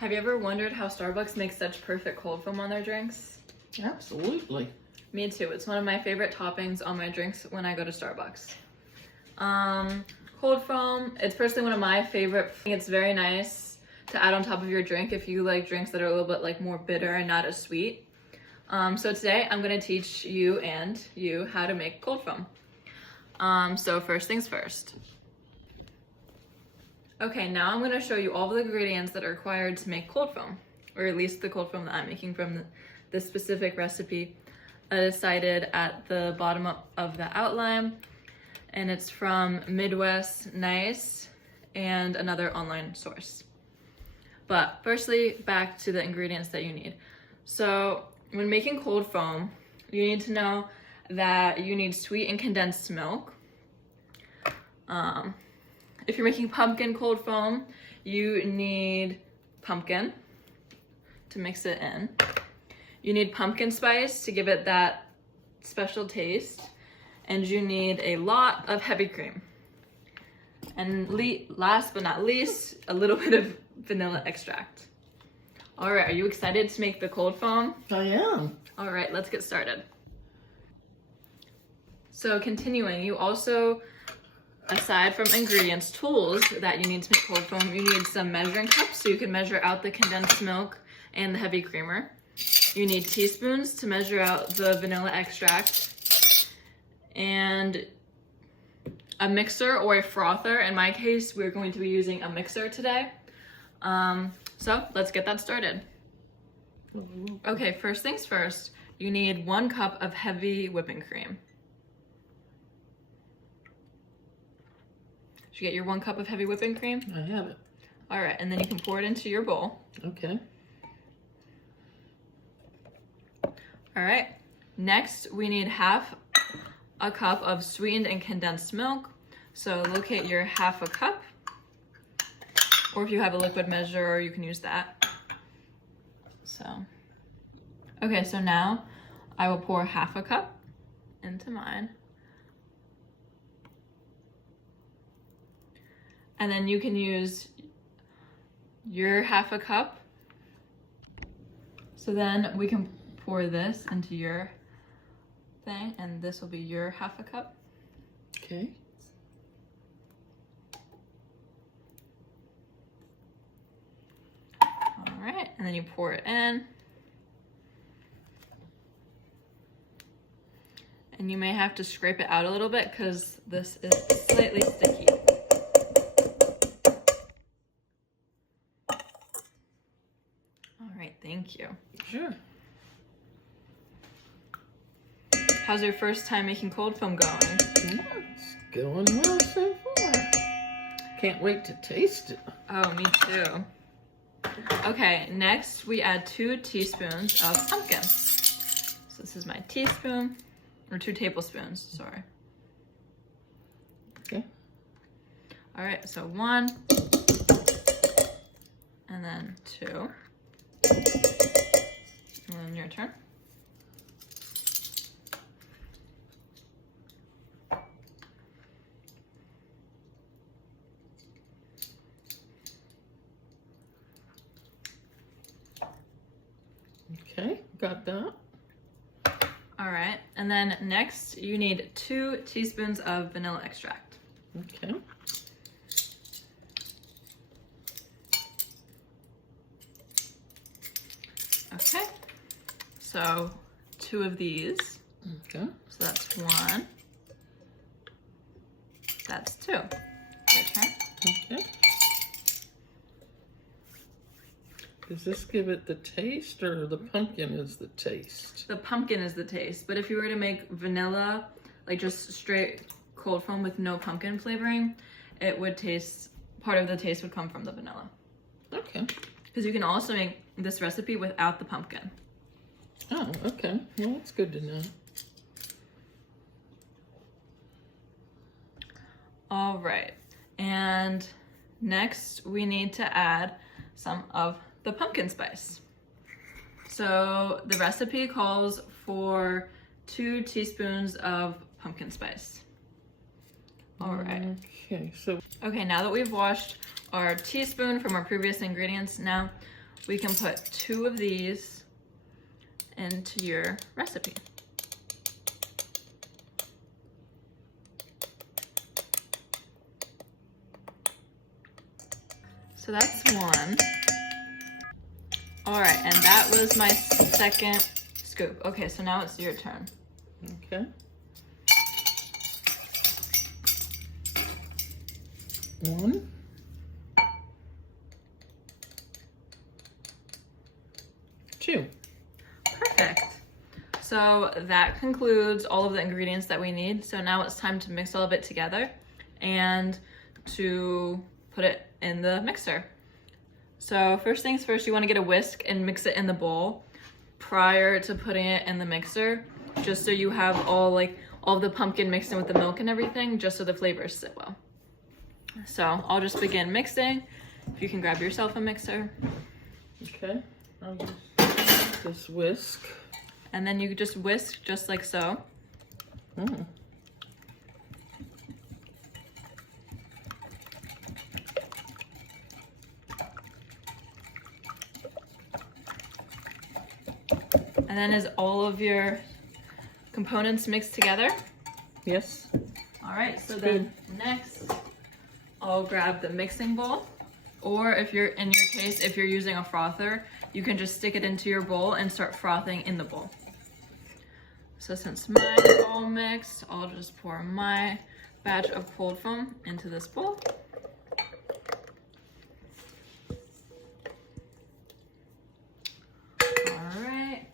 Have you ever wondered how Starbucks makes such perfect cold foam on their drinks? Absolutely. Me too. It's one of my favorite toppings on my drinks when I go to Starbucks. Cold foam, it's personally one of my favorite. It's very nice to add on top of your drink if you like drinks that are a little bit like more bitter and not as sweet. So today I'm gonna teach you and you how to make cold foam. So first things first. Okay, now I'm gonna show you all the ingredients that are required to make cold foam, or at least the cold foam that I'm making from this specific recipe. It is cited at the bottom of the outline, and it's from Midwest Nice and another online source. But firstly, back to the ingredients that you need. So when making cold foam, you need to know that you need sweet and condensed milk. If you're making pumpkin cold foam, you need pumpkin to mix it in. You need pumpkin spice to give it that special taste. And you need a lot of heavy cream. And last but not least, a little bit of vanilla extract. All right, are you excited to make the cold foam? I am. All right, let's get started. So continuing, you also, aside from ingredients, tools that you need to make cold foam, you need some measuring cups so you can measure out the condensed milk and the heavy creamer. You need teaspoons to measure out the vanilla extract, and a mixer or a frother. In my case, we're going to be using a mixer today. So let's get that started. Okay, first things first, you need 1 cup of heavy whipping cream. Did you get your 1 cup of heavy whipping cream? I have it. All right, and then you can pour it into your bowl. Okay. All right, next we need half a cup of sweetened and condensed milk. So locate your half a cup, or if you have a liquid measure, you can use that. Okay, so now I will pour half a cup into mine. And then you can use your half a cup. So then we can pour this into your thing, and this will be your half a cup. Okay. All right, and then you pour it in. And you may have to scrape it out a little bit because this is slightly sticky. All right, thank you. Sure. How's your first time making cold foam going? It's going well so far. Can't wait to taste it. Oh, me too. Okay, next we add 2 teaspoons of pumpkin. So this is my teaspoon, or 2 tablespoons, sorry. Okay. All right, so 1, and then 2. And then your turn. Okay, got that. All right, and then next you need 2 teaspoons of vanilla extract. Okay. Okay, so 2 of these. Okay. So that's 1. That's 2. Your turn. Okay. Does this give it the taste, or the pumpkin is the taste? The pumpkin is the taste, but if you were to make vanilla, like just straight cold foam with no pumpkin flavoring, it would taste, part of the taste would come from the vanilla. Okay. Because you can also make this recipe without the pumpkin. Oh, okay. Well, that's good to know. All right, and next we need to add some of the pumpkin spice. So the recipe calls for 2 teaspoons of pumpkin spice. All right. Okay, so Okay, now that we've washed our teaspoon from our previous ingredients, now we can put 2 of these into your recipe. So that's 1. All right, and that was my second scoop. Okay, so now it's your turn. Okay. 1. 2. Perfect. So that concludes all of the ingredients that we need. So now it's time to mix all of it together and to put it in the mixer. So first things first, you want to get a whisk and mix it in the bowl prior to putting it in the mixer, just so you have all the pumpkin mixed in with the milk and everything, just so the flavors sit well. So I'll just begin mixing. If you can grab yourself a mixer. Okay. I'll use this whisk. And then you just whisk just like so. Mm. And then is all of your components mixed together? Yes. All right, so then next, I'll grab the mixing bowl. Or if you're, in your case, if you're using a frother, you can just stick it into your bowl and start frothing in the bowl. So since mine's all mixed, I'll just pour my batch of cold foam into this bowl. All right.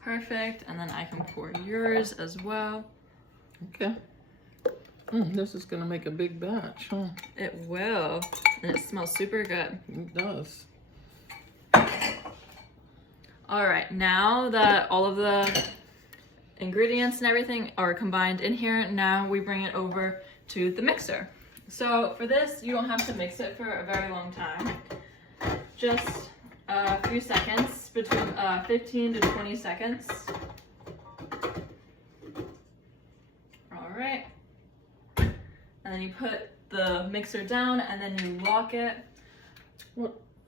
Perfect, and then I can pour yours as well. Okay. This is gonna make a big batch, huh? It will, and it smells super good. It does. All right, now that all of the ingredients and everything are combined in here, now we bring it over to the mixer. So for this, you don't have to mix it for a very long time. Just a few seconds, between 15 to 20 seconds. All right. And then you put the mixer down and then you lock it.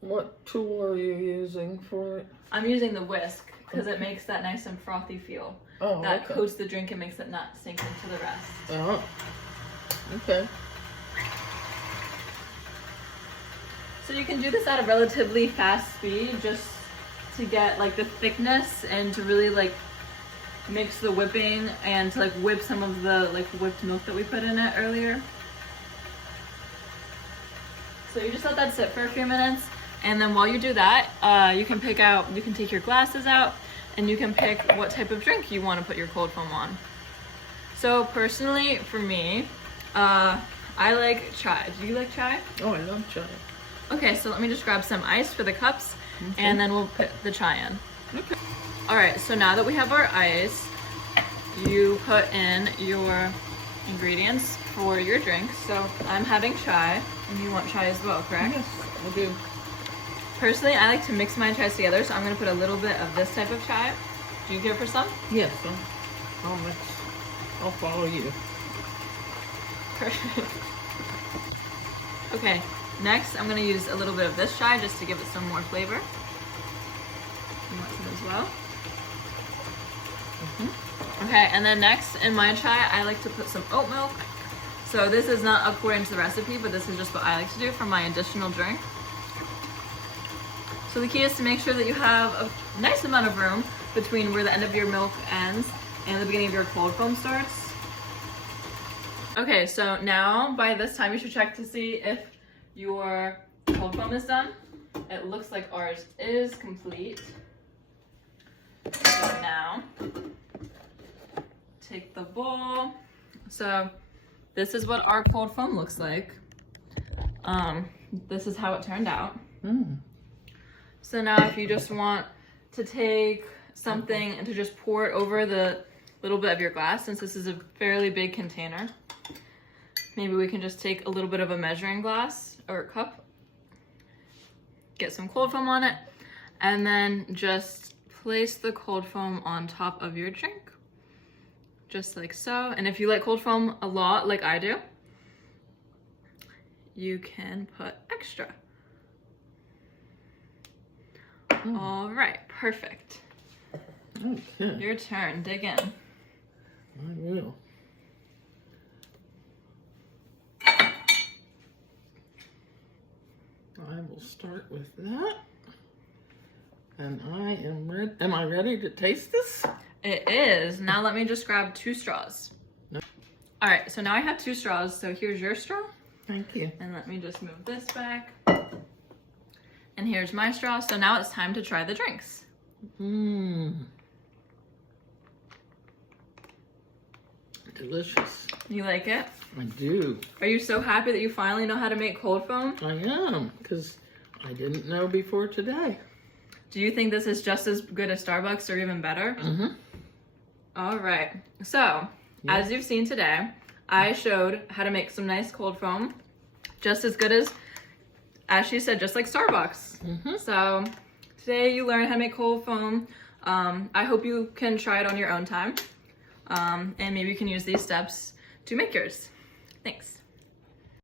What tool are you using for it? I'm using the whisk because it makes that nice and frothy feel. Oh, that okay. coats the drink and makes it not sink into the rest. Oh, okay. So you can do this at a relatively fast speed just to get like the thickness and to really like mix the whipping and to like whip some of the like whipped milk that we put in it earlier. So you just let that sit for a few minutes, and then while you do that, you can take your glasses out and you can pick what type of drink you want to put your cold foam on. So personally, for me, I like chai. Do you like chai? Oh, I love chai. Okay, so let me just grab some ice for the cups, and then we'll put the chai in. Okay. All right, so now that we have our ice, you put in your ingredients for your drink. So I'm having chai, and you want chai as well, correct? Yes, I do. Personally, I like to mix my chais together, so I'm gonna put a little bit of this type of chai. Do you care for some? Yes, I'll follow you. Perfect. Okay, next I'm gonna use a little bit of this chai just to give it some more flavor. You want some as well? Okay, and then next in my chai, I like to put some oat milk. So this is not according to the recipe, but this is just what I like to do for my additional drink. So the key is to make sure that you have a nice amount of room between where the end of your milk ends and the beginning of your cold foam starts. Okay, so now by this time you should check to see if your cold foam is done. It looks like ours is complete. So now, take the bowl. So this is what our cold foam looks like. This is how it turned out. So now if you just want to take something and to just pour it over the little bit of your glass, since this is a fairly big container, maybe we can just take a little bit of a measuring glass or a cup, get some cold foam on it, and then just place the cold foam on top of your drink, just like so. And if you like cold foam a lot, like I do, you can put extra. All right, perfect. Okay, Your turn. Dig in. I will. I will start with that. And I am ready. Am I ready to taste this? It is. Now let me just grab 2 straws. No. All right, so now I have 2 straws. So here's your straw. Thank you. And let me just move this back. And here's my straw. So now it's time to try the drinks. Mmm. Delicious. You like it? I do. Are you so happy that you finally know how to make cold foam? I am, because I didn't know before today. Do you think this is just as good as Starbucks or even better? Mm-hmm. All right. So, as you've seen today, I showed how to make some nice cold foam. Just as good as she said, just like Starbucks. Mm-hmm. So, today you learned how to make cold foam. I hope you can try it on your own time. And maybe you can use these steps to make yours. Thanks.